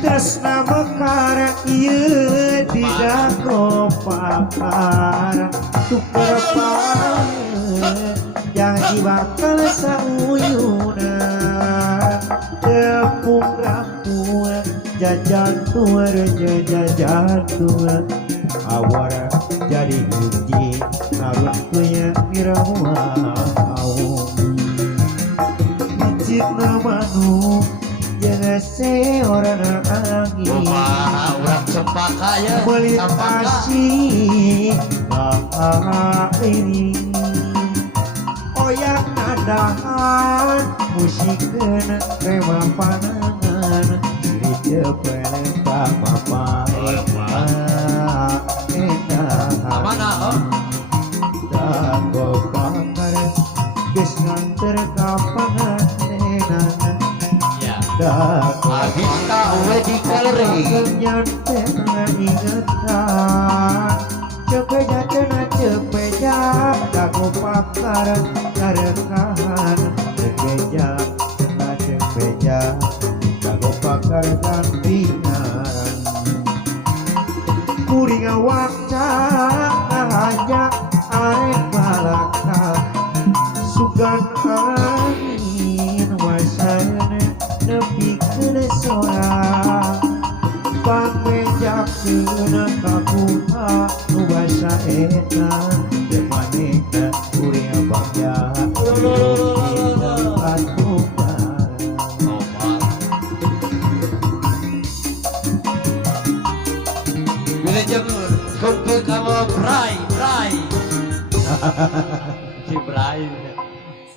tresna mekar ieu tidak kopakar tuker pangeun janji bakal sauyuna tepung rampung jajan tur jajan tur awara jadi hiji narun kuya mirawa masjid namanu jangan seorang angin orang cempaka ya melintasi ini oyak nadahan musik kena rema panangan diri cepeleng tak apa mana tak bakar geus nganter ka panganenan Agita wedi galeri nyantai ingatan cepeja cena cepeja dago pakar karekahan cepeja cena cepeja dago pakar gantingan kuring wakca aja arek balaka sugan angin wasana nepi ke sora pamejakeun kakuha nu basa eta teu manehna kuring bagja bila jemur kumpul kalau brai si brai